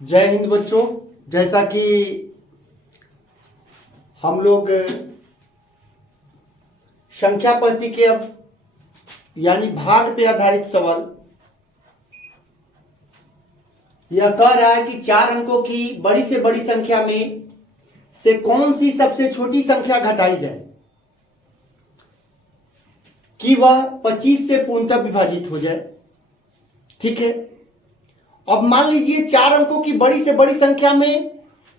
जय हिंद बच्चों। जैसा कि हम लोग संख्या पद्धति के अब यानी भाग पे आधारित सवाल यह कह रहा है कि 4 अंकों की बड़ी से बड़ी संख्या में से कौन सी सबसे छोटी संख्या घटाई जाए कि वह 25 से पूर्णतः विभाजित हो जाए। ठीक है, अब मान लीजिए 4 अंकों की बड़ी से बड़ी संख्या में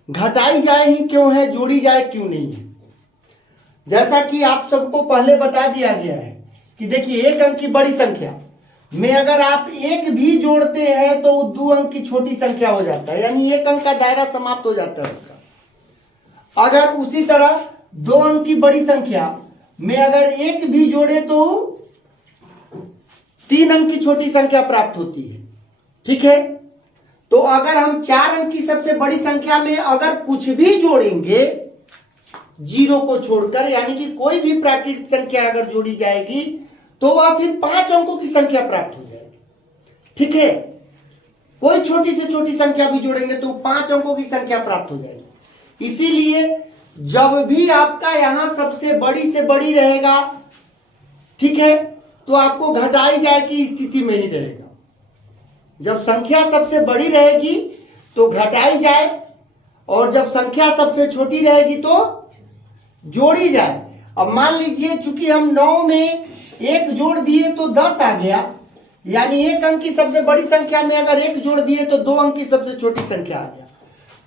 घटाई जाए ही क्यों है, जोड़ी जाए क्यों नहीं है। जैसा कि आप सबको पहले बता दिया गया है कि देखिए 1 अंक की बड़ी संख्या में अगर आप 1 भी जोड़ते हैं तो 2 अंक की छोटी संख्या हो जाता है, यानी 1 अंक का दायरा समाप्त हो जाता है उसका। अगर उसी तरह 2 अंक की बड़ी संख्या में अगर 1 भी जोड़े तो 3 अंक की छोटी संख्या प्राप्त होती है। ठीक है, तो अगर हम 4 अंक की सबसे बड़ी संख्या में अगर कुछ भी जोड़ेंगे 0 को छोड़कर, यानी कि कोई भी प्राकृतिक संख्या अगर जोड़ी जाएगी तो वह फिर 5 अंकों की संख्या प्राप्त हो जाएगी। ठीक है, कोई छोटी से छोटी संख्या भी जोड़ेंगे तो 5 अंकों की संख्या प्राप्त हो जाएगी। इसीलिए जब भी आपका यहां सबसे बड़ी से बड़ी रहेगा, ठीक है, तो आपको घटाई जाए की स्थिति में ही रहेगा। जब संख्या सबसे बड़ी रहेगी तो घटाई जाए, और जब संख्या सबसे छोटी रहेगी तो जोड़ी जाए। अब मान लीजिए चूंकि हम 9 में 1 जोड़ दिए तो 10 आ गया, यानी 1 अंक की सबसे बड़ी संख्या में अगर 1 जोड़ दिए तो 2 अंक की सबसे छोटी संख्या आ गया।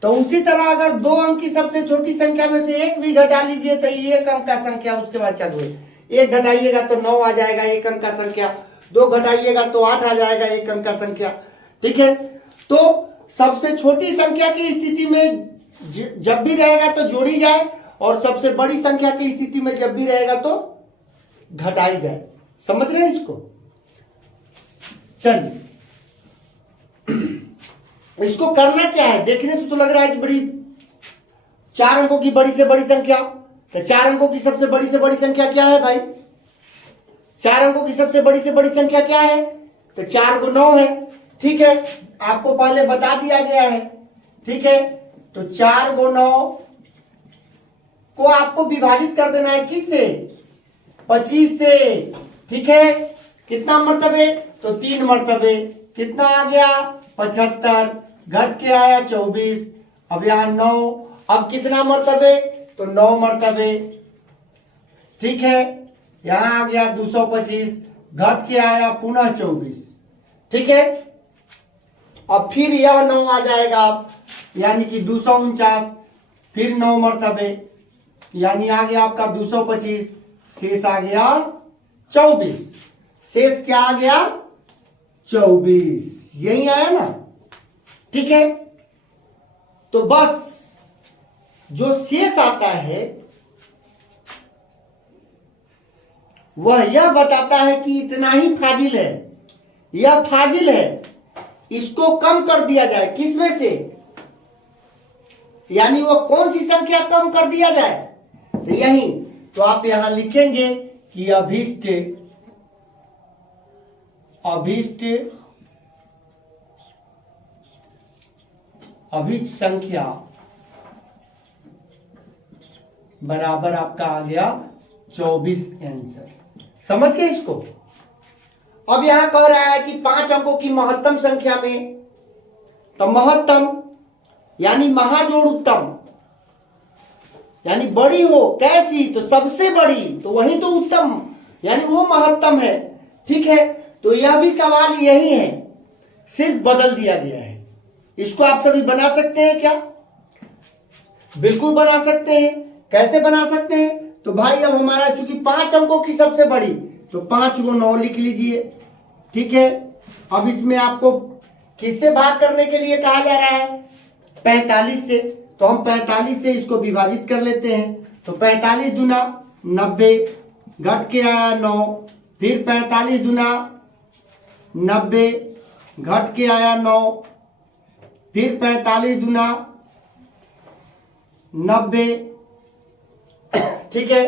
तो उसी तरह अगर 2 अंक की सबसे छोटी संख्या में से 1 भी घटा लीजिए तो 1 अंक का संख्या उसके बाद चालू है। 1 घटाइएगा तो 9 आ जाएगा 1 अंक का संख्या, 2 घटाइएगा तो 8 आ जाएगा 1 अंक का संख्या। ठीक है, तो सबसे छोटी संख्या की स्थिति में जब भी रहेगा तो जोड़ी जाए, और सबसे बड़ी संख्या की स्थिति में जब भी रहेगा तो घटाई जाए। समझ रहे हैं इसको? चलिए, इसको करना क्या है, देखने से तो लग रहा है कि बड़ी 4 अंकों की बड़ी से बड़ी संख्या, तो 4 अंकों की सबसे बड़ी से बड़ी संख्या क्या है भाई? 4 अंकों की सबसे बड़ी से बड़ी संख्या क्या है? तो 4 को 9 है। ठीक है, आपको पहले बता दिया गया है। ठीक है, तो 4 को 9 को आपको विभाजित कर देना है किससे? 25 से। ठीक है, कितना मर्तबे? तो 3 मर्तबे। कितना आ गया? 75, घट के आया 24। अब यहां 9, अब कितना मर्तबे? तो 9 मर्तबे। ठीक है, यहां आ गया 225, घट के आया पुनः 24। ठीक है, अब फिर यह 9 आ जाएगा, यानी कि 249, फिर 9 मर्तबे, यानी आ गया आपका 225, शेष आ गया 24। शेष क्या आ गया? 24। यही आया ना? ठीक है, तो बस जो शेष आता है वह यह बताता है कि इतना ही फाजिल है, यह फाजिल है, इसको कम कर दिया जाए। किसमें से? यानी वो कौन सी संख्या कम कर दिया जाए? तो यही, तो आप यहां लिखेंगे कि अभीष्ट संख्या बराबर आपका आ गया 24 आंसर। समझ गए इसको? अब यहां कह रहा है कि 5 अंकों की महत्तम संख्या में, तो महत्तम यानी महाजोड़ उत्तम, यानी बड़ी हो कैसी? तो सबसे बड़ी, तो वही तो उत्तम, यानी वो महत्तम है। ठीक है, तो यह भी सवाल यही है, सिर्फ बदल दिया गया है। इसको आप सभी बना सकते हैं क्या? बिल्कुल बना सकते हैं। कैसे बना सकते हैं? तो भाई अब हमारा चूंकि 5 अंकों की सबसे बड़ी, तो 5 को 9 लिख लीजिए। ठीक है, अब इसमें आपको किससे भाग करने के लिए कहा जा रहा है? 45 से। तो हम 45 से इसको विभाजित कर लेते हैं। तो 45 दूना 90, घट के आया 9, फिर 45 दूना 90, घट के आया 9, फिर 45 दूना 90, ठीक है,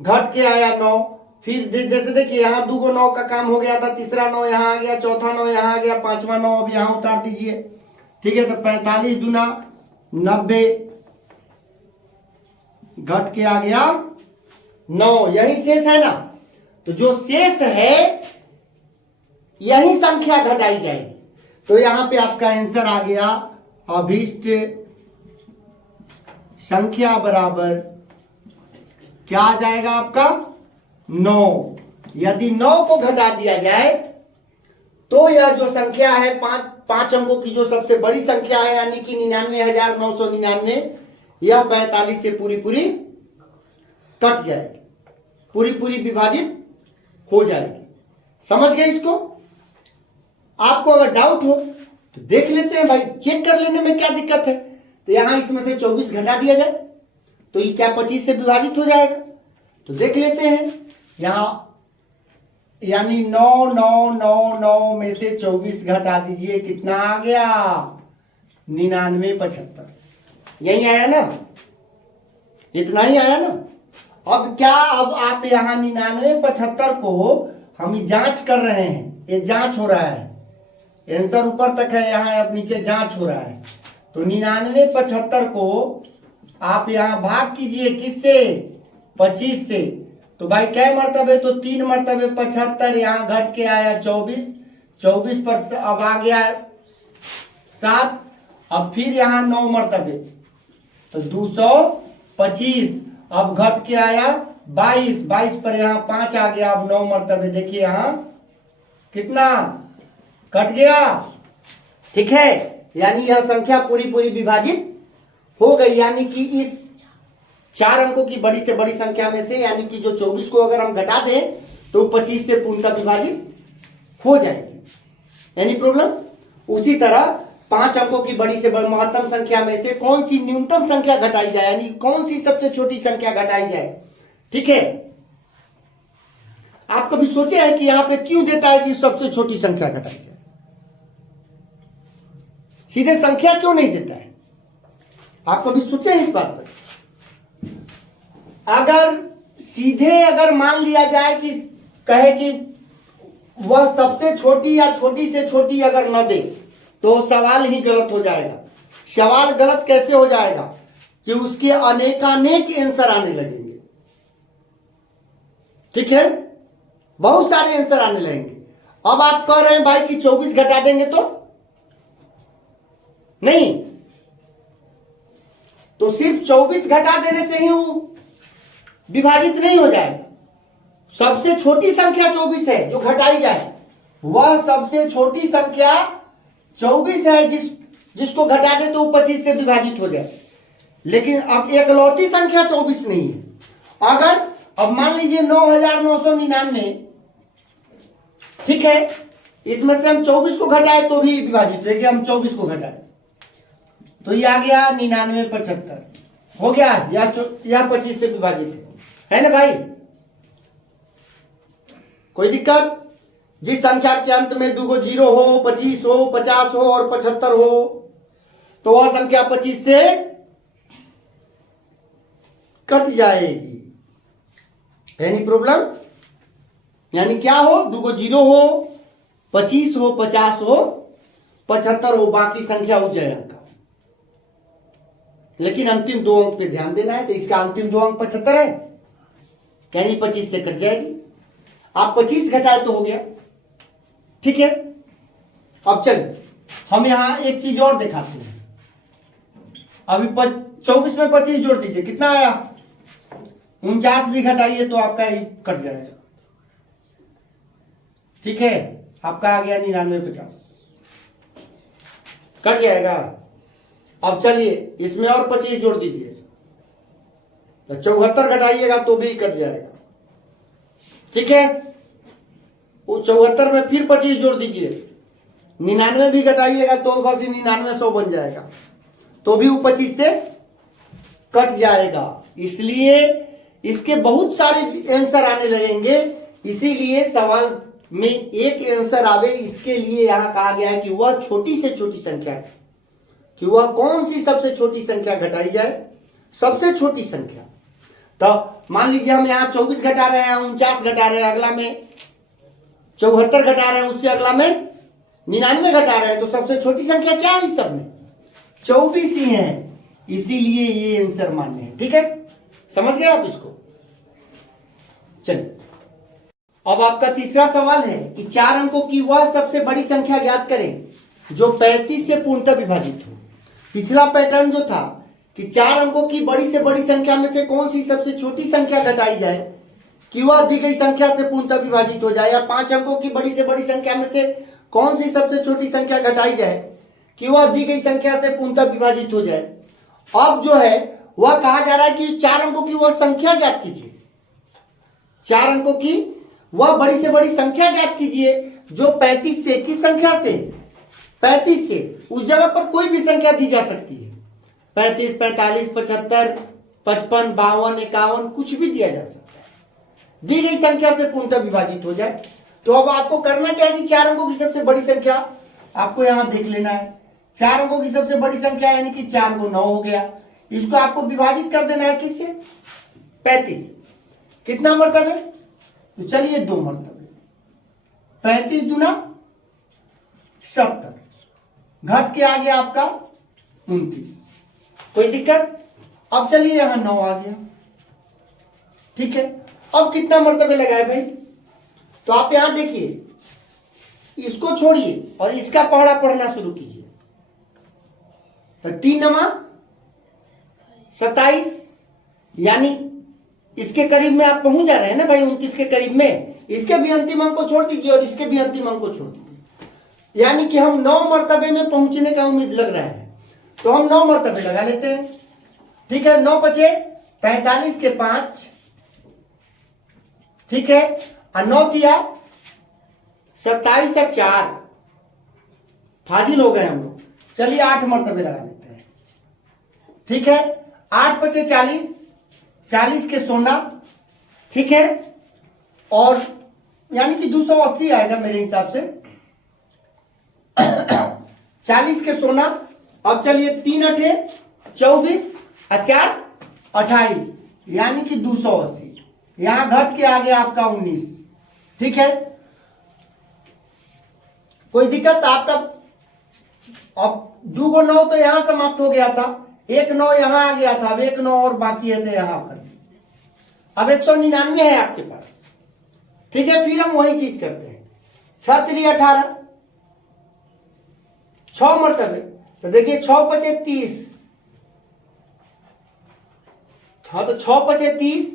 घट के आया 9, फिर जैसे देखिए यहाँ 2 9 का काम हो गया था, तीसरा 9 यहाँ आ गया, चौथा 9 यहाँ आ गया, 5वां 9 अब यहाँ उतार दीजिए। ठीक है, तो 45 दूना 90 घट के आ गया 9, यही शेष है ना। तो जो शेष है यही संख्या घटाई जाएगी। तो यहां पे आपका आंसर आ गया अभीष्ट संख्या बराबर क्या आ जाएगा आपका 9। यदि 9 को घटा दिया जाए तो यह जो संख्या है पांच अंकों की जो सबसे बड़ी संख्या है यानी कि 99,999, यह 45 से पूरी पूरी कट जाएगी, पूरी पूरी विभाजित हो जाएगी। समझ गए इसको? आपको अगर डाउट हो तो देख लेते हैं भाई, चेक कर लेने में क्या दिक्कत है। तो यहां इसमें से 24 घटा दिया जाए तो ये क्या 25 से विभाजित हो जाएगा। तो देख लेते हैं यहां, यानी 9 9 9 9 में से 24 घटा दीजिए, कितना आ गया 9975। यही आया ना, इतना ही आया ना। अब क्या, अब आप यहां 9975 को हम जांच कर रहे हैं, ये जांच हो रहा है, आंसर ऊपर तक है, यहां अब नीचे जांच हो रहा है। तो 9975 को आप यहां भाग कीजिए किससे 25 से। तो भाई क्या मर्तबे, तो 3 मर्तबे 75, यहां घट के आया 24 पर अब आ गया 7, अब फिर यहां 9 मर्तबे तो 225, अब घट के आया 22 पर यहां 5 आ गया, अब 9 मर्तबे देखिए यहां कितना कट गया। ठीक है, यानी यह संख्या पूरी पूरी विभाजित हो गई, यानी कि इस 4 अंकों की बड़ी से बड़ी संख्या में से, यानी कि जो 24 को अगर हम घटा दें तो 25 से पूर्णतः विभाजित हो जाएगी। Any problem? उसी तरह 5 अंकों की बड़ी से बड़ी महत्तम संख्या में से कौन सी न्यूनतम संख्या घटाई जाए, यानी कौन सी सबसे छोटी संख्या घटाई जाए। ठीक है, आप कभी सोचे हैं कि यहां पे क्यों देता है कि सबसे छोटी संख्या घटाई जाए, सीधे संख्या क्यों नहीं देता है? आप कभी सोचे हैं इस बात पर? अगर सीधे अगर मान लिया जाए कि कहे कि वह सबसे छोटी या छोटी से छोटी अगर न दे तो सवाल ही गलत हो जाएगा। सवाल गलत कैसे हो जाएगा कि उसके अनेकानेक आंसर आने लगेंगे। ठीक है, बहुत सारे आंसर आने लगेंगे। अब आप कह रहे हैं भाई कि 24 घटा देंगे तो नहीं, तो सिर्फ 24 घटा देने से ही वो विभाजित नहीं हो जाएगा। सबसे छोटी संख्या 24 है जो घटाई जाए, वह सबसे छोटी संख्या 24 है जिसको घटा दे तो 25 से विभाजित हो जाए। लेकिन अब एकलौती संख्या 24 नहीं है। अगर अब मान लीजिए 9,999, ठीक है, इसमें से हम 24 को घटाए तो भी विभाजित, देखिए हम 24 को घटाए तो यह आ गया 9975 हो गया, या 25 से विभाजित है ना भाई। कोई दिक्कत? जिस संख्या के अंत में 2 जीरो हो, 25 हो, 50 हो और 75 हो तो वह संख्या 25 से कट जाएगी। Any problem? यानी क्या हो, 2 जीरो हो, 25 हो, 50 हो, 75 हो, बाकी संख्या उज्जय अंक। लेकिन अंतिम 2 अंक पे ध्यान देना है, तो इसका अंतिम 2 अंक 75 है, यानी 25 से कट जाएगी। आप 25 घटाए तो हो गया। ठीक है, अब चलिए हम यहां एक चीज और दिखाते हैं। अभी 24 में 25 जोड़ दीजिए, कितना आया 49 भी घटाइए तो आपका ही कट जाएगा। ठीक है, आपका आ गया 9950 कट जाएगा। अब चलिए इसमें और 25 जोड़ दीजिए तो 74 घटाइएगा तो भी कट जाएगा। ठीक है, उस 74 में फिर 25 जोड़ दीजिए, 99 भी घटाइएगा तो बस 9900 बन जाएगा, तो भी वो 25 से कट जाएगा। इसलिए इसके बहुत सारे आंसर आने लगेंगे, इसीलिए सवाल में एक आंसर आवे इसके लिए यहां कहा गया है कि वह छोटी से छोटी संख्या है, कि वह कौन सी सबसे छोटी संख्या घटाई जाए। सबसे छोटी संख्या तो मान लीजिए हम यहाँ 24 घटा रहे हैं, 49 घटा रहे हैं, अगला में 74 घटा रहे हैं, उससे अगला में 99 घटा रहे हैं, तो सबसे छोटी संख्या क्या है इस सब में? 24 ही हैं, इसीलिए ये आंसर मान्य है। ठीक है, समझ गए आप इसको। चलिए अब आपका तीसरा सवाल है कि 4 अंकों की वह सबसे बड़ी संख्या ज्ञात करें जो 35 से पूर्णतः विभाजित हो। पिछला पैटर्न जो था कि 4 अंकों की बड़ी से बड़ी संख्या में से कौन सी सबसे छोटी संख्या घटाई जाए कि वह दी गई संख्या से पूर्णतः विभाजित हो जाए, या 5 अंकों की बड़ी से बड़ी संख्या में से कौन सी सबसे छोटी संख्या घटाई जाए कि वह दी गई संख्या से पूर्णतः विभाजित हो जाए। अब जो है वह कहा जा रहा है कि 4 अंकों की वह संख्या ज्ञात कीजिए, 4 अंकों की वह बड़ी से बड़ी संख्या ज्ञात कीजिए जो 35 से, किस संख्या से, 35 से, उस जगह पर कोई भी संख्या दी जा सकती है, 35, 45, 75, 55, 52, 51, कुछ भी दिया जा सकता है, दी गई संख्या से पूर्णतः विभाजित हो जाए। तो अब आपको करना क्या है कि 4 अंकों की सबसे बड़ी संख्या आपको यहां देख लेना है। 4 अंकों की सबसे बड़ी संख्या यानी कि 4 को 9 हो गया, इसको आपको विभाजित कर देना है किससे, 35। कितना मरतबे, तो चलिए 2 मरतबे, 35 दूना 70, घट के आ गया आपका 29, कोई दिक्कत। अब चलिए यहां 9 आ गया, ठीक है। अब कितना मरतबे लगाए भाई, तो आप यहां देखिए, इसको छोड़िए और इसका पहाड़ा पढ़ना शुरू कीजिए। तो 3 नमा 27, यानी इसके करीब में आप पहुंच जा रहे हैं ना भाई, 29 के करीब में। इसके भी अंतिम अंक को छोड़ दीजिए और इसके भी अंतिम अंक को छोड़ दीजिए, यानी कि हम 9 मरतबे में पहुंचने का उम्मीद लग रहा है। तो हम 9 मरतबे लगा लेते हैं, ठीक है। 9 बचे 45 के 5, ठीक है, और 9 दिया 27 या 4, फाजिल हो गए हम लोग। चलिए 8 मरतबे लगा लेते हैं, ठीक है। 8 बचे 40, 40 के 16, ठीक है, और यानी कि 280 आएगा मेरे हिसाब से। 40 के 16, अब चलिए 3 अठे 24 और 4 28, यानी कि 280, यहां घट के आ गया आपका 19, ठीक है। कोई दिक्कत आपका, अब 2 को 9 तो यहां समाप्त हो गया था, 1 9 यहां आ गया था, अब 1 9 और बाकी है तो यहां कर दीजिए। अब 199 है आपके पास, ठीक है। फिर हम वही चीज करते हैं, 6 3 18, 6 मरतबे, तो देखिए 6 बचे 30, हाँ तो 6 बचे 30,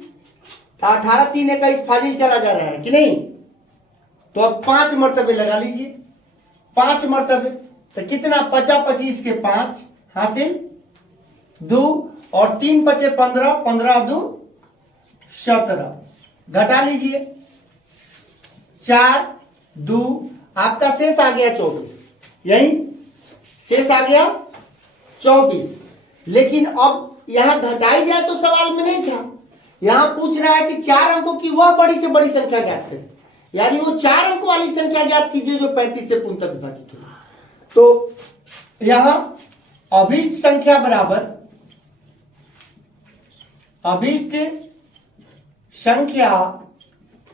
तो 18 3 21 फाजिल चला जा रहा है कि नहीं। तो अब 5 मरतबे लगा लीजिए, 5 मरतबे, तो कितना 50 25 के 5 हासिल 2, और 3 बचे 15, 15 2 17, घटा लीजिए 4 2, आपका शेष आ गया 24, यही शेष आ गया 24। लेकिन अब यहां घटाई जाए तो सवाल में नहीं था, यहां पूछ रहा है कि 4 अंकों की वह बड़ी से बड़ी संख्या ज्ञात करें, यानी वो 4 अंकों वाली संख्या ज्ञात कीजिए जो 35 से पूर्णतः विभाजित हो। तो यहां अभीष्ट संख्या बराबर, अभीष्ट संख्या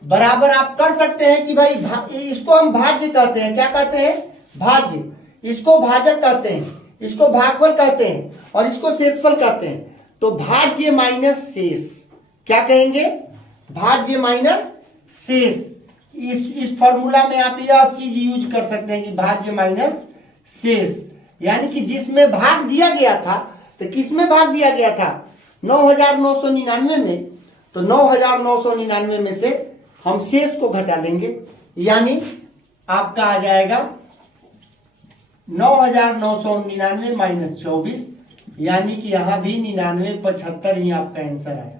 बराबर आप कर सकते हैं कि भाई इसको हम भाज्य कहते हैं, क्या कहते हैं, भाज्य, इसको भाजक कहते हैं, इसको भागफल कहते हैं, और इसको शेषफल कहते हैं। तो भाज्य माइनस शेष, क्या कहेंगे, भाज्य माइनस शेष। इस फॉर्मूला में आप यह चीज यूज कर सकते हैं कि भाज्य माइनस शेष, यानी कि जिसमें भाग दिया गया था, तो किसमें भाग दिया गया था, 9999 में, तो 9999 में से हम शेष को घटा लेंगे, यानी आपका आ जाएगा 9999 माइनस 24, यानी कि यहां भी 99 75 ही आपका आंसर आया।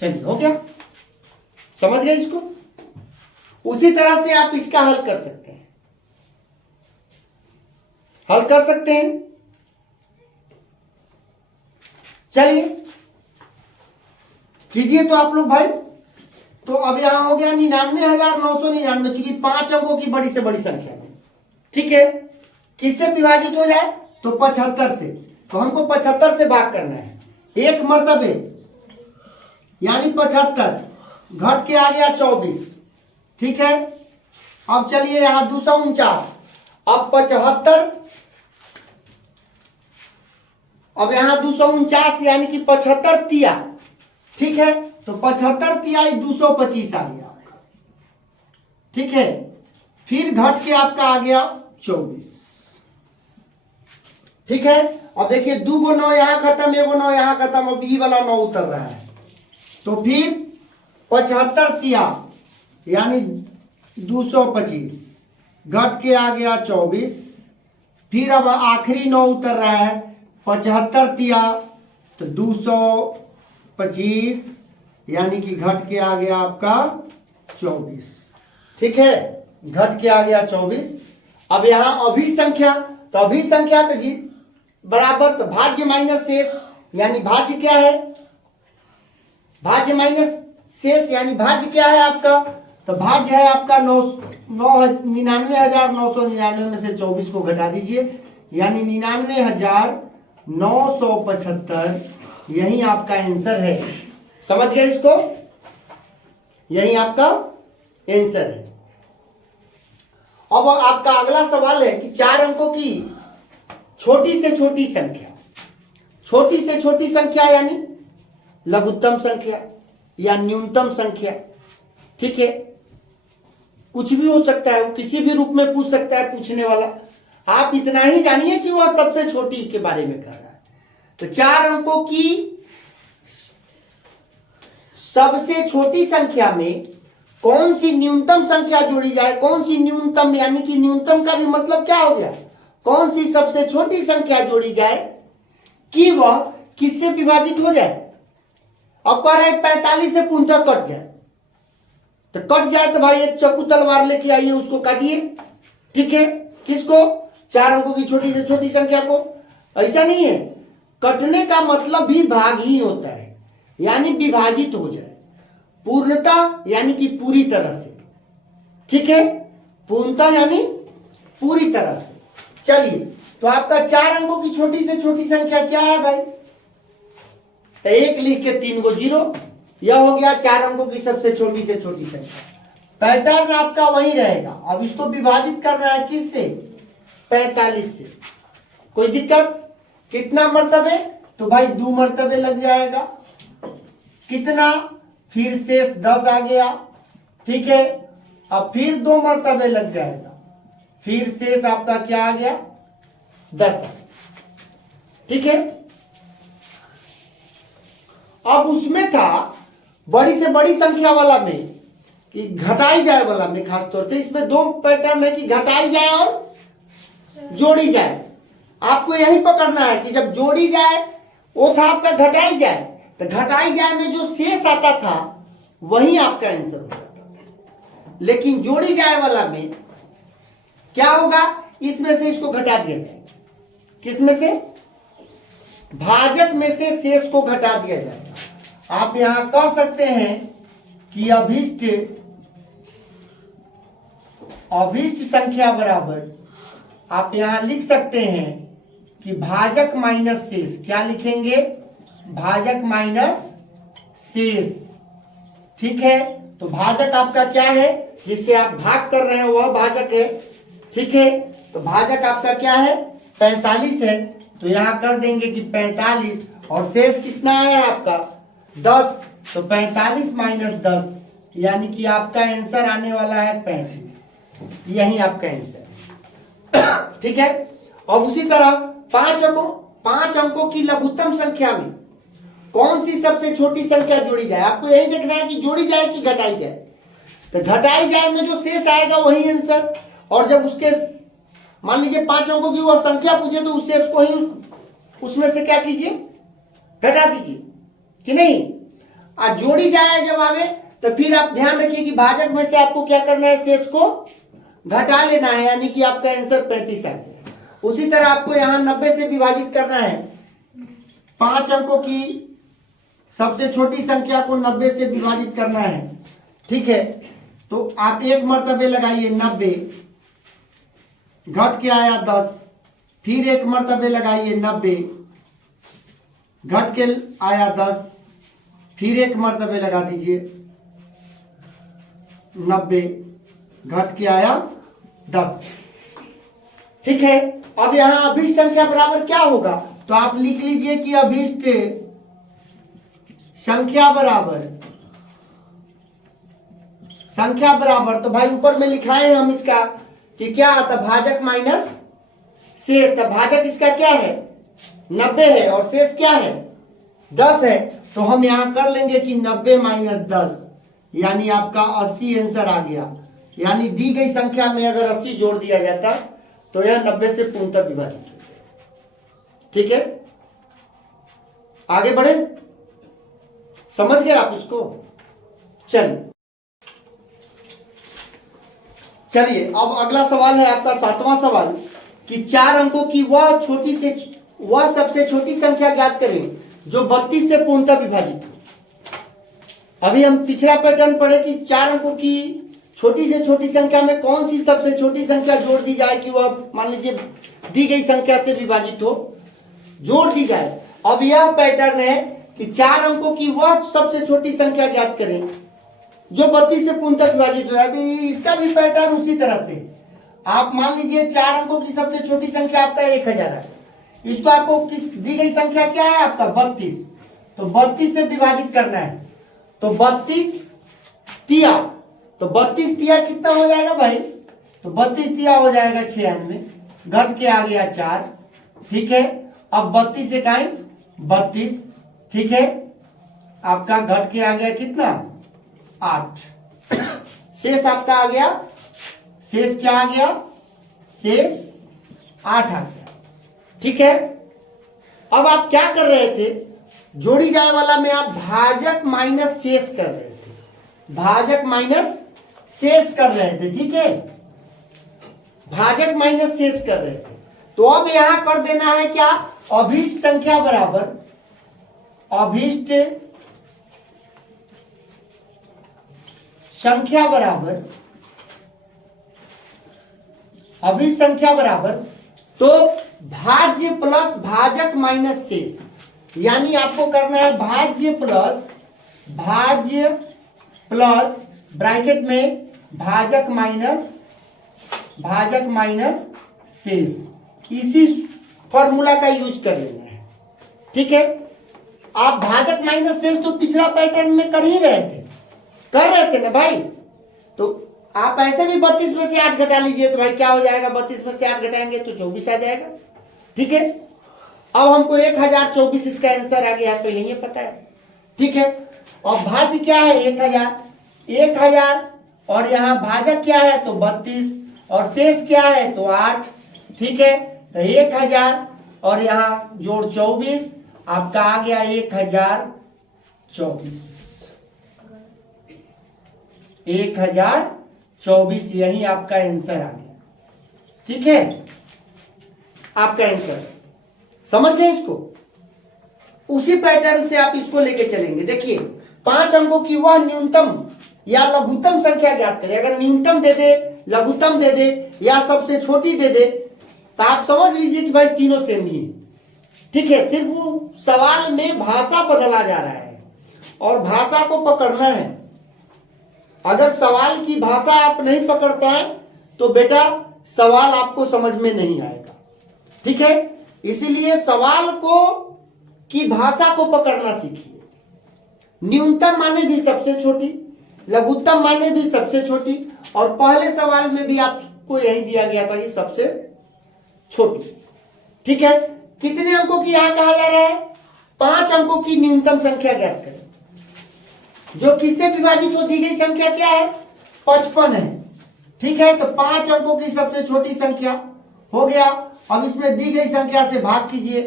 चलिए हो गया, समझ गए इसको। उसी तरह से आप इसका हल कर सकते हैं, हल कर सकते हैं। चलिए कीजिए तो आप लोग भाई। तो अब यहां हो गया 99,999, चूंकि 5 अंकों की बड़ी से बड़ी संख्या में, ठीक है। किससे विभाजित हो जाए, तो 75 से, तो हमको 75 से भाग करना है, 1 मरतबे, यानी 75, घट के आ गया 24, ठीक है। अब चलिए यहां 249, अब 75 अब यहाँ 249 यानी कि 75 तिया, ठीक है, तो 75 तिया 225 आ गया आपका, ठीक है। फिर घट के आपका आ गया 24, ठीक है। अब देखिए 2 गो 9 यहां खत्म, 1 गो 9 यहां खत्म, अब ये वाला 9 उतर रहा है, तो फिर 75 तिया यानी 225 घट के आ गया 24, फिर अब आखिरी 9 उतर रहा है 75 तिया तो 225 यानी कि घट के आ गया आपका 24, ठीक है, घट के आ गया 24। अब यहां अभी संख्या, तो अभी संख्या तो जी बराबर, तो भाज्य माइनस शेष, यानी भाज्य क्या है, भाज्य माइनस शेष यानी भाज्य क्या है आपका, तो भाज्य है आपका 99,999 में से 24 को घटा दीजिए, यानी 99,975, यही आपका आंसर है। समझ गए इसको, यही आपका आंसर है। अब आपका अगला सवाल है कि 4 अंकों की छोटी से छोटी संख्या, छोटी से छोटी संख्या यानी लघुत्तम संख्या या न्यूनतम संख्या, ठीक है, कुछ भी हो सकता है, वो किसी भी रूप में पूछ सकता है पूछने वाला। आप इतना ही जानिए कि वह सबसे छोटी के बारे में कह रहा है। तो 4 अंकों की सबसे छोटी संख्या में कौन सी न्यूनतम संख्या जोड़ी जाए, कौन सी न्यूनतम, यानी कि न्यूनतम का भी मतलब क्या हो गया, कौन सी सबसे छोटी संख्या जोड़ी जाए कि वह किससे विभाजित हो जाए। अब कह रहे हैं 45 से पूर्णतः कट जाए, तो कट जाए तो भाई एक चाकू तलवार लेके आइए, उसको काटिए, ठीक है, किसको, 4 अंकों की छोटी से छोटी संख्या को। ऐसा नहीं है, कटने का मतलब भी भाग ही होता है, यानी विभाजित हो जाए, पूर्णता यानी कि पूरी तरह से, ठीक है, पूर्णता यानी पूरी तरह से। चलिए, तो आपका 4 अंकों की छोटी से छोटी संख्या क्या है भाई, तो 1 लिख के 3 गो 0, यह हो गया 4 अंकों की सबसे छोटी से छोटी संख्या। पैटर्न आपका वही रहेगा। अब इसको विभाजित करना है किससे, 45 से। कोई दिक्कत, कितना मर्तबे, तो भाई 2 मर्तबे लग जाएगा, कितना, फिर शेष 10 आ गया, ठीक है, अब फिर 2 मर्तबे लग जाएगा, फिर शेष आपका क्या आ गया, 10, ठीक है। अब उसमें था बड़ी से बड़ी संख्या वाला में कि घटाई जाए वाला में, खासतौर से इसमें 2 पैटर्न है कि घटाई जाए और जोड़ी जाए। आपको यही पकड़ना है कि जब जोड़ी जाए वो था आपका घटाई जाए, तो घटाई जाए में जो शेष आता था वही आपका आंसर हो जाता था। लेकिन जोड़ी जाए वाला में क्या होगा, इसमें से इसको घटा दिया जाएगा, किसमें से, भाजक में से शेष को घटा दिया जाएगा। आप यहां कह सकते हैं कि अभिष्ट संख्या बराबर, आप यहां लिख सकते हैं कि भाजक माइनस शेष, क्या लिखेंगे, भाजक माइनस शेष, ठीक है। तो भाजक आपका क्या है, जिससे आप भाग कर रहे हैं वह भाजक है, ठीक है। तो भाजक आपका क्या है, 45 है, तो यहां कर देंगे कि 45, और शेष कितना है आपका 10, तो 45 माइनस 10 यानी कि आपका आंसर आने वाला है 35, यही आपका आंसर, ठीक है। और उसी तरह 5 अंकों की लघुत्तम संख्या में कौन सी सबसे छोटी संख्या जोड़ी जाए, आपको यही देखना है कि जोड़ी जाए कि घटाई जाए। तो घटाई जाए में जो शेष आएगा वही आंसर, और जब उसके मान लीजिए 5 अंकों की वह संख्या पूछे तो उस शेष को ही उसमें से क्या कीजिए, घटा दीजिए कि नहीं। आज जोड़ी जाए जब आवे तो फिर आप ध्यान रखिए कि भाजक में से आपको क्या करना है, शेष को घटा लेना है, यानी कि आपका आंसर 35 आ गया। उसी तरह आपको यहां 90 से विभाजित करना है, 5 अंकों की सबसे छोटी संख्या को 90 से विभाजित करना है, ठीक है। तो आप 1 मर्तबे लगाइए 90, घट के आया 10, फिर 1 मर्तबे लगाइए 90, घट के आया 10, फिर 1 मर्तबे लगा दीजिए 90, घट के आया 10, ठीक है। अब यहां अभी संख्या बराबर क्या होगा, तो आप लिख लीजिए कि अभीष्ट संख्या बराबर तो भाई ऊपर में लिखाए हैं हम इसका कि क्या आता, भाजक माइनस शेष। तो भाजक इसका क्या है, 90 है, और शेष क्या है, 10 है। तो हम यहां कर लेंगे कि 90 माइनस 10, यानी आपका 80 आंसर आ गया। यानी दी गई संख्या में अगर 80 जोड़ दिया जाता तो यह 90 से पूर्णतः विभाजित हो जाएगा। ठीक है, आगे बढ़े, समझ गए आप इसको। चलिए अब अगला सवाल है आपका 7वां सवाल कि 4 अंकों की वह सबसे छोटी संख्या ज्ञात करें जो 32 से पूर्णतः विभाजित हो। अभी हम पिछला पैटर्न पढ़े कि 4 अंकों की छोटी से छोटी संख्या में कौन सी सबसे छोटी संख्या जोड़ दी जाए कि वह मान लीजिए दी गई संख्या से विभाजित हो, जोड़ दी जाए। अब यह पैटर्न है कि 4 अंकों की वह सबसे छोटी संख्या ज्ञात करें जो 32 से पूर्णतः विभाजित हो जाए। तो इसका भी पैटर्न उसी तरह से, आप मान लीजिए 4 अंकों की सबसे छोटी संख्या आपका 1000 है, इसको आपको किस दी गई संख्या क्या है आपका 32, तो 32 से विभाजित करना है। तो 32 तिया, तो 32 तिया कितना हो जाएगा भाई, तो 32 तिया हो जाएगा 96, घट के आ गया 4। ठीक है, अब 32 से कहीं 32, ठीक है, आपका घट के आ गया कितना 8। शेष आपका आ गया, शेष क्या आ गया, शेष 8 आ गया। ठीक है, अब आप क्या कर रहे थे, जोड़ी जाए वाला में आप भाजक माइनस शेष कर रहे थे, भाजक माइनस शेष कर रहे थे। ठीक है, भाजक माइनस शेष कर रहे थे। तो अब यहां कर देना है क्या, अभीष्ट संख्या बराबर अभीष्ट संख्या बराबर तो भाज्य प्लस भाजक माइनस शेष, यानी आपको करना है भाज्य प्लस ब्रैकेट में भाजक माइनस शेष, इसी फॉर्मूला का यूज कर लेना है। ठीक है, आप भाजक माइनस शेष तो पिछला पैटर्न में कर ही रहे थे ना भाई। तो आप ऐसे भी 32 में से 8 घटा लीजिए, तो भाई क्या हो जाएगा, 32 में से 8 घटाएंगे तो 24 आ जाएगा। ठीक है, अब हमको 1024 इसका आंसर आ गया, पहले ये पता है। ठीक है, और भाज्य क्या है 1000 और यहाँ भाजक क्या है तो 32 और शेष क्या है तो 8। ठीक है, तो 1000 और यहाँ जोड़ 24, आपका आ गया 1024, 1024, यही आपका आंसर आ गया। ठीक है, आपका आंसर समझ गए इसको। उसी पैटर्न से आप इसको लेके चलेंगे। देखिए 5 अंकों की वह न्यूनतम या लघुत्तम संख्या ज्ञात करें। अगर न्यूनतम दे दे, लघुत्तम दे दे या सबसे छोटी दे दे तो आप समझ लीजिए कि भाई तीनों सेम ही है। ठीक है, सिर्फ वो सवाल में भाषा बदला जा रहा है और भाषा को पकड़ना है। अगर सवाल की भाषा आप नहीं पकड़ पाए तो बेटा सवाल आपको समझ में नहीं आएगा। ठीक है, इसीलिए सवाल को की भाषा को पकड़ना सीखिए। न्यूनतम माने भी सबसे छोटी, लघुत्तम माने भी सबसे छोटी, और पहले सवाल में भी आपको यही दिया गया था कि सबसे छोटी। ठीक है, कितने अंकों की यहां कहा जा रहा है, 5 अंकों की न्यूनतम संख्या ज्ञात करें जो किससे विभाजित हो, दी गई संख्या क्या है 55 है। ठीक है, तो 5 अंकों की सबसे छोटी संख्या हो गया। अब इसमें दी गई संख्या से भाग कीजिए।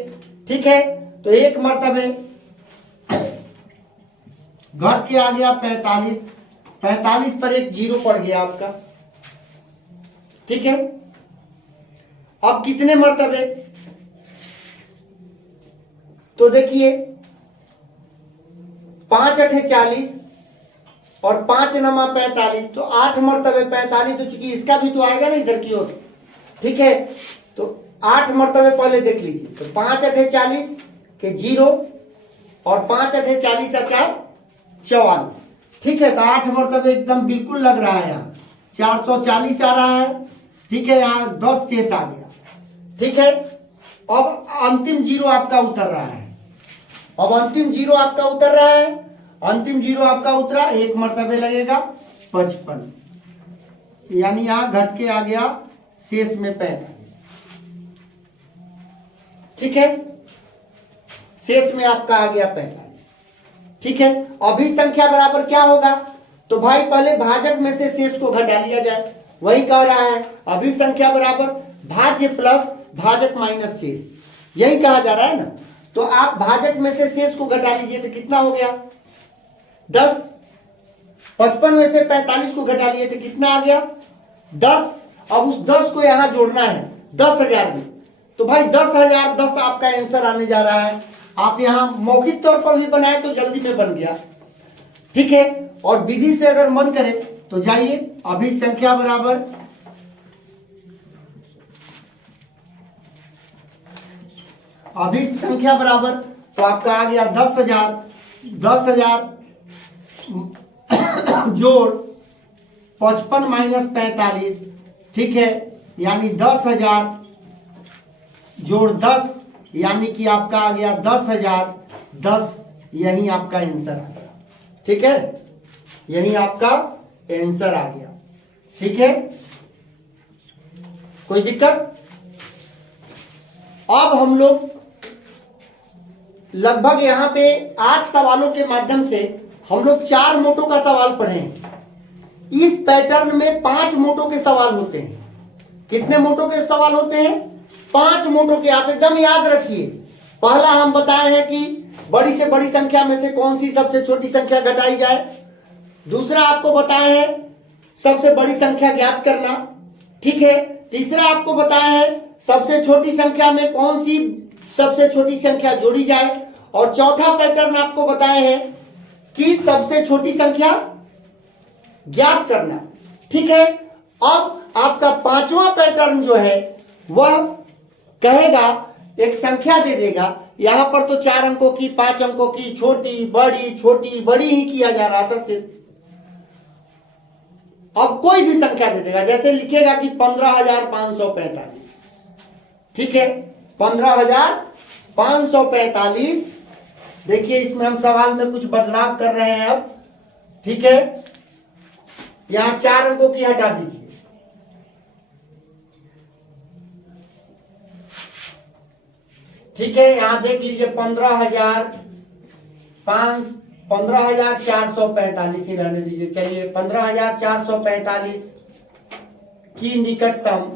ठीक है, तो एक मर्तबे घट के आ गया 45, 45 पर एक 0 पड़ गया आपका। ठीक है, अब कितने मर्तबे, तो देखिए 5 8 40 और 5 9 45, तो 8 मर्तबे 45, तो चूंकि इसका भी तो आएगा ना इधर की ओर। ठीक है, तो 8 मर्तबे पहले देख लीजिए, तो 5 8 40 के 0 और 5 8 40 44। ठीक है, तो 8 मर्तबे एकदम बिल्कुल लग रहा है, यहाँ 440 आ रहा है। ठीक है, यहाँ 10 शेष आ गया। ठीक है, अब अंतिम जीरो आपका उतर रहा है, अब अंतिम जीरो आपका उतर रहा है, अंतिम जीरो आपका उतरा, एक मर्तबे लगेगा 55, यानी यहां घट के आ गया शेष में 45। ठीक है, शेष में आपका आ गया 45। ठीक है, अभी संख्या बराबर क्या होगा, तो भाई पहले भाजक में से शेष को घटा लिया जाए, वही कह रहा है अभी संख्या बराबर भाज्य प्लस भाजक माइनस शेष, यही कहा जा रहा है ना। तो आप भाजक में से शेष को घटा लीजिए तो कितना हो गया 10, 55 में से 45 को घटा लिए तो कितना आ गया 10। अब उस 10 को यहां जोड़ना है 10,000 में, तो भाई 10,010 आपका आंसर आने जा रहा है। आप यहां मौखिक तौर पर भी बनाए तो जल्दी में बन गया। ठीक है, और विधि से अगर मन करे तो जाइए, अभी संख्या बराबर तो आपका आ गया 10,000, 10,000 जोड़ 55 माइनस 45, ठीक है, यानी 10,000 जोड़ 10, यानी कि आपका आ गया 10,010, यही आपका आंसर आ गया। ठीक है, यही आपका आंसर आ गया। ठीक है, कोई दिक्कत? अब हम लोग लगभग यहां पे 8 सवालों के माध्यम से हम लोग 4 मोटों का सवाल पढ़े हैं। इस पैटर्न में 5 मोटों के सवाल होते हैं। कितने मोटों के सवाल होते हैं? 5 मोटों के। आप एकदम याद रखिए, पहला हम बताए हैं कि बड़ी से बड़ी संख्या में से कौन सी सबसे छोटी संख्या घटाई जाए। दूसरा आपको बताया है सबसे बड़ी संख्या ज्ञात करना। ठीक है, तीसरा आपको बताया है सबसे छोटी संख्या में कौन सी सबसे छोटी संख्या जोड़ी जाए। और चौथा पैटर्न आपको बताया है कि सबसे छोटी संख्या ज्ञात करना। ठीक है, अब आपका 5वां पैटर्न जो है वह कहेगा, एक संख्या दे देगा, यहां पर तो 4 अंकों की 5 अंकों की छोटी बड़ी ही किया जा रहा था सिर्फ। अब कोई भी संख्या दे देगा, जैसे लिखेगा कि 15,545। ठीक है, 15,545। देखिए इसमें हम सवाल में कुछ बदलाव कर रहे हैं अब। ठीक है, यहां 4 अंकों की हटा दीजिए। ठीक है, यहां देख लीजिए 15,445 ही रहने दीजिए। चलिए 15,445 की निकटतम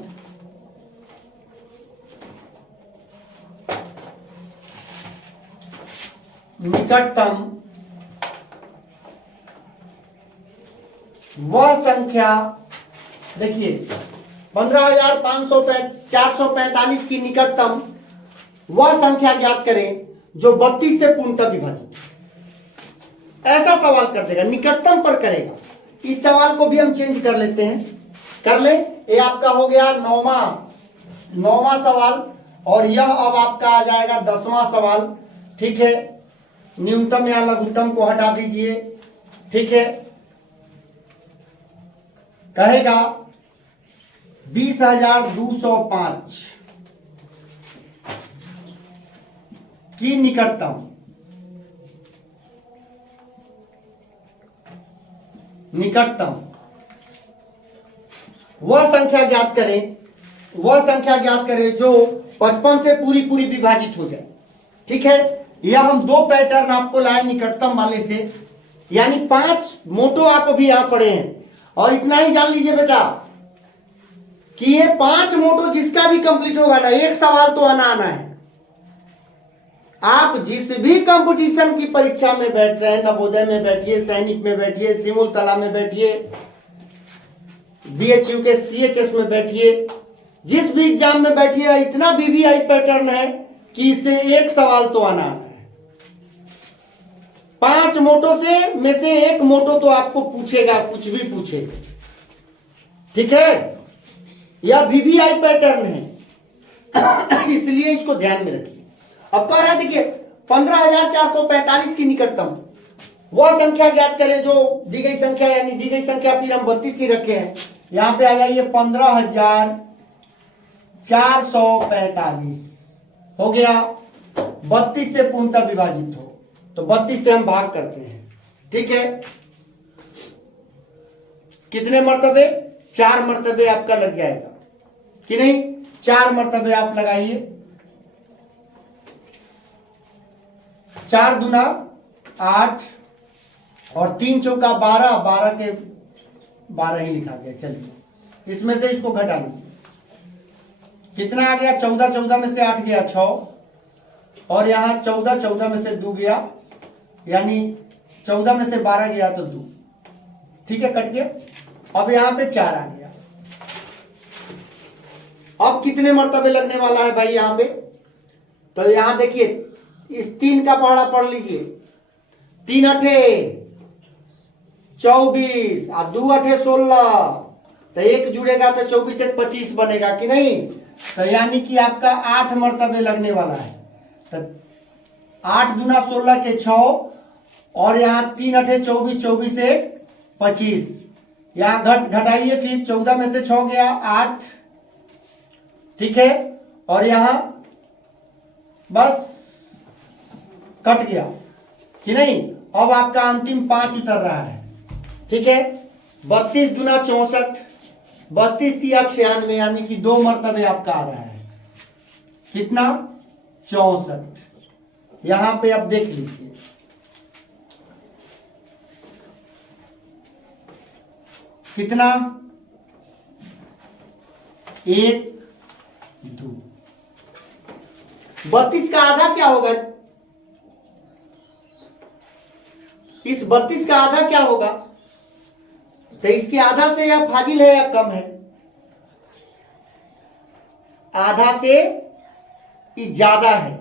वह संख्या, देखिए 15,445 की निकटतम वह संख्या ज्ञात करें जो 32 से पूर्णतः विभाजित। ऐसा सवाल कर देगा, निकटतम पर करेगा। इस सवाल को भी हम चेंज कर लेते हैं, कर ले। ये आपका हो गया 9वां सवाल, और यह अब आपका आ जाएगा 10वां सवाल। ठीक है, न्यूनतम या लघुत्तम को हटा दीजिए। ठीक है, कहेगा 20,205 की निकटतम वह संख्या ज्ञात करें जो 55 से पूरी विभाजित हो जाए। ठीक है, यह हम 2 पैटर्न आपको लाए निकटतम वाले से, यानी 5 मोटो आप अभी यहां पढ़े हैं। और इतना ही जान लीजिए बेटा कि ये 5 मोटो जिसका भी कंप्लीट होगा ना, एक सवाल तो आना है। आप जिस भी कंपटीशन की परीक्षा में बैठ रहे हैं, नवोदय में बैठिए, सैनिक में बैठिए, सिमुलतला में बैठिए, BHU के CHS में बैठिए, जिस भी एग्जाम में बैठिए, इतना VVI पैटर्न है कि इससे एक सवाल तो आना है। 5 मोटो में से एक मोटो तो आपको पूछेगा, कुछ भी पूछेगा। ठीक है, यह VVI पैटर्न है, इसलिए इसको ध्यान में रखिए। अब कह रहा है, देखिए 15,445 की निकटतम वह संख्या ज्ञात करें जो दी गई संख्या, यानी दी गई संख्या फिर हम 32 ही रखे हैं। यहां पे आ जाइए 15,445। हो गया 32 से पूर्णतः विभाजित हो, तो 32 से हम भाग करते हैं। ठीक है, कितने मर्तबे? 4 मर्तबे आपका लग जाएगा कि नहीं? 4 मर्तबे आप लगाइए। 4 दूना 8 और 3 चौका 12, 12 के 12 ही लिखा गया। चलिए इसमें से इसको घटा लीजिए, कितना आ गया? 14, 14 में से 8 गया 6, और यहाँ 14, 14 में से 2 गया, यानी 14 में से 12 गया तो 2। ठीक है, कट गया। अब यहाँ पे 4 आ गया। अब कितने मर्तबे लगने वाला है भाई यहाँ पे? तो यहाँ देखिए, इस 3 का पहाड़ा पढ़ लीजिए। 3 अठे 24 और 2 अठे 16, तो 1 जुड़ेगा तो 24 से 25 बनेगा कि नहीं? तो यानी कि आपका 8 मर्तबे लगने वाला है। तो 8 दूना 16 के 6, और यहाँ 3 अठे 24, 24 से 25, यहाँ घटाइए, फिर 14 में से 6 गया 8। ठीक है, और यहाँ बस कट गया कि नहीं? अब आपका अंतिम 5 उतर रहा है। ठीक है, 32 दूना 64, 32 तिया 96, यानी कि 2 मर्तबे आपका आ रहा है। कितना? 64। यहां पे आप देख लीजिए, कितना? 1 2। 32 का आधा क्या होगा? इस 32 का आधा क्या होगा? तो इसके आधा से यह फाजिल है या कम है? आधा से ये ज्यादा है,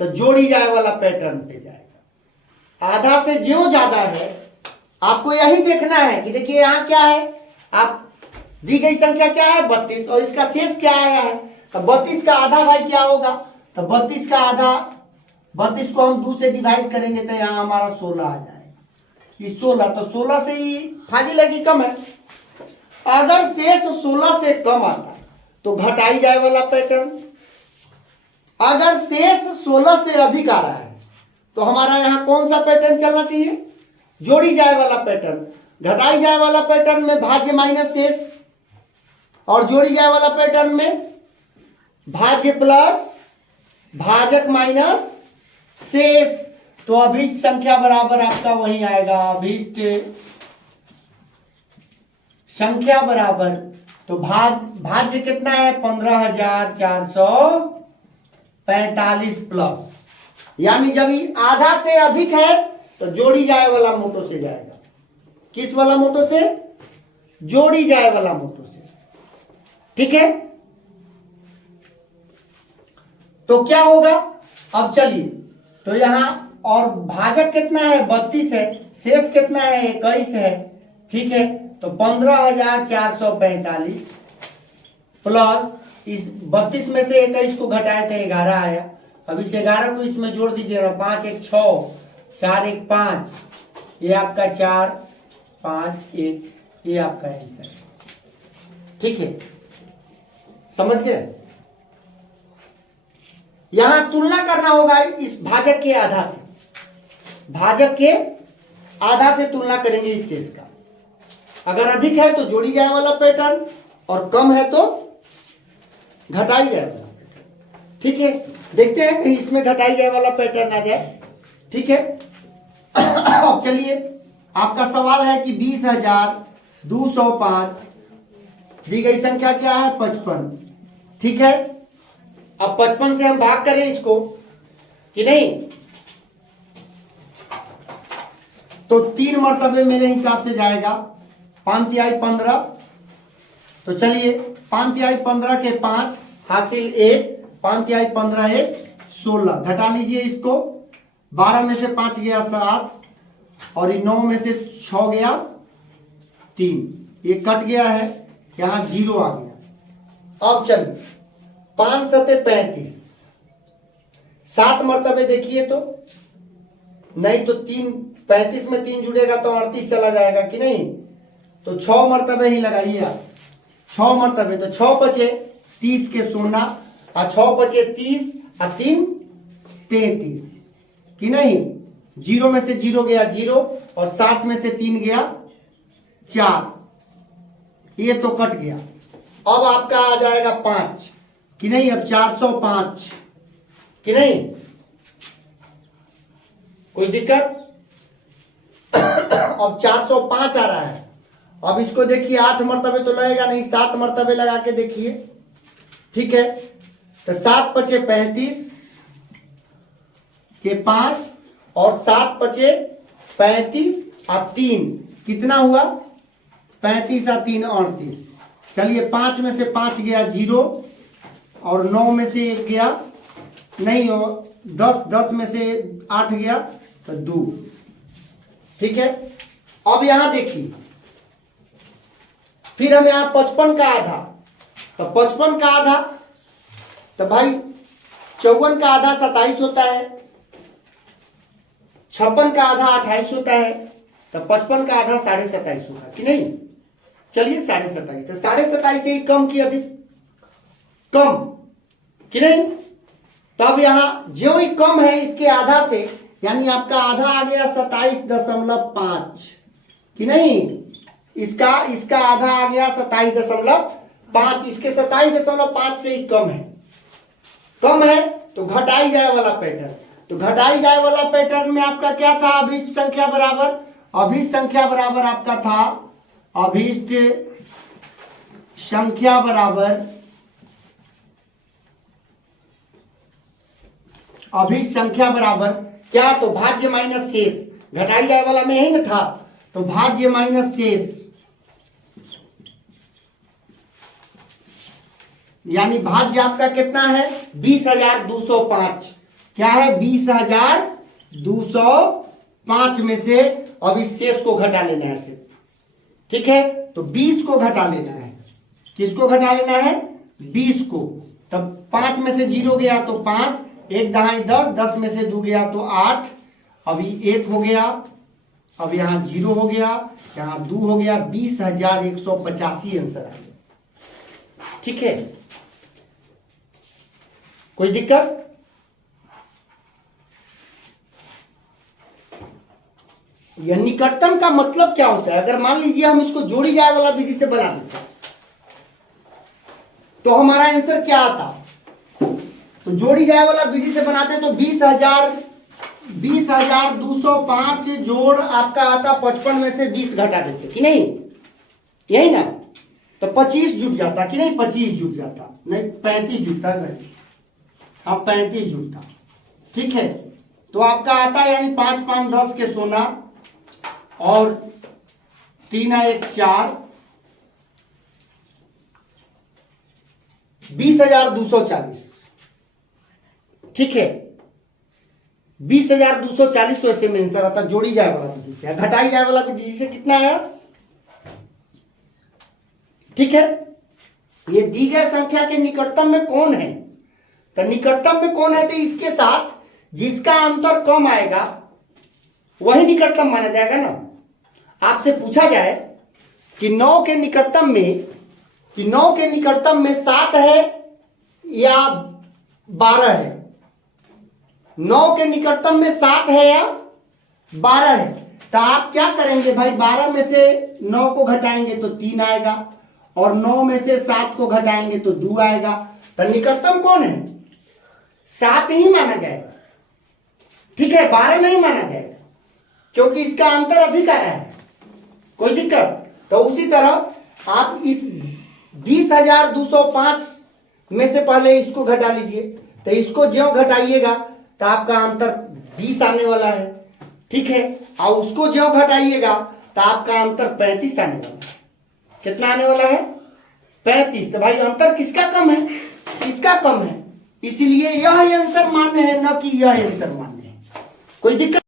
तो जोड़ी जाए वाला पैटर्न पे जाएगा। आधा से ज्यों ज्यादा है, आपको यही देखना है कि देखिए यहां क्या है, आप दी गई संख्या क्या है? 32, और इसका शेष क्या आया है? तो 32 का आधा भाई क्या होगा? तो 32 का आधा, 32 को हम 2 से डिवाइड करेंगे तो यहाँ हमारा 16 आ जाएगा। ये 16, तो 16 से ही फाजिल है कि कम है? अगर शेष 16 से कम आता है तो घटाई जाए वाला पैटर्न, अगर शेष 16 से अधिक आ रहा है तो हमारा यहाँ कौन सा पैटर्न चलना चाहिए? जोड़ी जाए वाला पैटर्न। घटाई जाए वाला पैटर्न में भाज्य माइनस शेष, और जोड़ी जाए वाला पैटर्न में भाज्य प्लस भाजक माइनस शेष। तो अभीष्ट संख्या बराबर आपका वही आएगा, अभीष्ट संख्या बराबर, तो भाज्य कितना है? 15,445 प्लस, यानी जब ये आधा से अधिक है तो जोड़ी जाए वाला मोटो से जाएगा। किस वाला मोटो से? जोड़ी जाए वाला मोटो से। ठीक है, तो क्या होगा? अब चलिए, तो यहां और भाजक कितना है? 32 है, शेष कितना है? 21 है। ठीक है, तो 15,445 प्लस इस 32 में से 21 को घटाए थे 11 आया। अब इस 11 को इसमें जोड़ दीजिएगा, 5 1 6, 4 1 5, ये आपका 4 5 1, ये आपका आंसर। ठीक है, समझ गए? यहां तुलना करना होगा इस भाजक के आधा से, भाजक के आधा से तुलना करेंगे इस शेष का। अगर अधिक है तो जोड़ी जाए वाला पैटर्न, और कम है तो घटाई जाए वाला पैटर्न। ठीक है, देखते हैं कहीं इसमें घटाई जाए वाला पैटर्न आ जाए। ठीक है, अब चलिए, आपका सवाल है कि 20,205 दी गई संख्या क्या है? 55। ठीक है, अब 55 से हम भाग करें इसको कि नहीं? तो 3 मर्तबे मेरे हिसाब से जाएगा। 5 तिहाई 15, तो चलिए 5 तिहाई 15 के 5 हासिल 1, 5 तिहाई 15 1 16, घटा लीजिए इसको। 12 में से 5 गया 7, और 9 में से 6 गया 3, ये कट गया है, यहां 0 आ गया। अब चलिए 5 सते 35, 7 मर्तबे देखिए तो नहीं, तो 35 में 3 जुड़ेगा तो 38 चला जाएगा कि नहीं? तो 6 मर्तबे ही लगाइए आप, 6 मर्तबे, तो 6 बचे 30 के 16, और 6 बचे 30 और 3 33 कि नहीं। 0 में से 0 गया 0 और 7 में से 3 गया 4, ये तो कट गया। अब आपका आ जाएगा 5 कि नहीं। अब 405 कि नहीं, कोई दिक्कत। अब 405 आ रहा है। अब इसको देखिए 8 मरतबे तो लगेगा नहीं, 7 मरतबे लगा के देखिए, ठीक है। तो 7 पचे 35 के 5 और 7 पचे 35 और 3 कितना हुआ, 35 और 3 38। चलिए 5 में से 5 गया 0 और 9 में से 1 गया नहीं, 10 में से 8 गया तो 2, ठीक है। अब यहां देखिए, फिर हम यहां 55 का आधा, तो 55 का आधा तो भाई 54 का आधा 27 होता है, 56 का आधा 28 होता है, तो 55 का आधा 27.5 होगा कि नहीं। चलिए 27.5, तो 27.5 से ही कम की अधिक, कम कि नहीं। तब यहां जो ही कम है इसके आधा से, यानी आपका आधा आ गया 27.5 कि नहीं। इसका आधा आ गया 27.5, इसके 27.5 से ही कम है। कम है तो घटाई जाए वाला पैटर्न, तो घटाई जाए वाला पैटर्न में आपका क्या था, अभीष्ट संख्या बराबर, अभीष्ट संख्या बराबर आपका था, अभीष्ट संख्या बराबर, अभीष्ट संख्या बराबर क्या, तो भाज्य माइनस शेष। घटाई जाए वाला में ही ना था, तो भाज्य माइनस शेष, यानी भाज्य आपका कितना है 20,205। क्या है 20,205 में से अब इस शेष को घटा लेना है सिर्फ, ठीक है। तो 20 को घटा लेना है, किसको घटा लेना है 20 को। तब 5 में से 0 गया तो 5, 1 दहाई 10, 10 में से 2 गया तो 8, अभी 1 हो गया, अब यहां 0 हो गया, यहां 2 हो गया, 20,185 आंसर आ गया, ठीक है। कोई दिक्कत। यह निकटतम का मतलब क्या होता है, अगर मान लीजिए हम इसको जोड़ी जाए वाला विधि से बना देते तो हमारा आंसर क्या आता, तो जोड़ी जाए वाला विधि से बनाते तो 20,205 जोड़ आपका आता 55 में से 20 घटा देते कि नहीं, यही ना। तो 25 जुट जाता कि नहीं, 25 जुट जाता नहीं, 35 जुटता नहीं, अब 35 जुटता, ठीक है। तो आपका आता यानी 5 5 10 के सोना और 3 1 4, 20,240, ठीक है। 20,240 वैसे में आंसर आता जोड़ी जाए वाला विधि से, घटाई जाए वाला विधि से कितना है, ठीक है। ये दी गई संख्या के निकटतम में कौन है, तो निकटतम में कौन है, तो इसके साथ जिसका अंतर कम आएगा वही निकटतम माना जाएगा ना। आपसे पूछा जाए कि 9 के निकटतम में 7 है या 12 है, 9 के निकटतम में 7 है या 12 है, तो आप क्या करेंगे भाई, 12 में से 9 को घटाएंगे तो 3 आएगा और 9 में से 7 को घटाएंगे तो 2 आएगा। तो निकटतम कौन है, 7 ही माना जाएगा, ठीक है, 12 नहीं माना जाएगा क्योंकि इसका अंतर अधिक आ रहा है। कोई दिक्कत। तो उसी तरह आप इस 20,205 में से पहले इसको घटा लीजिए, तो इसको ज्यों घटाइएगा तो आपका अंतर 20 आने वाला है, ठीक है। और उसको ज्यों घटाइएगा तो आपका अंतर 35 आने वाला है। कितना आने वाला है 35। तो भाई अंतर किसका कम है, इसका कम है, इसीलिए यह आंसर मान्य है, न कि यह आंसर मान्य है। कोई दिक्कत।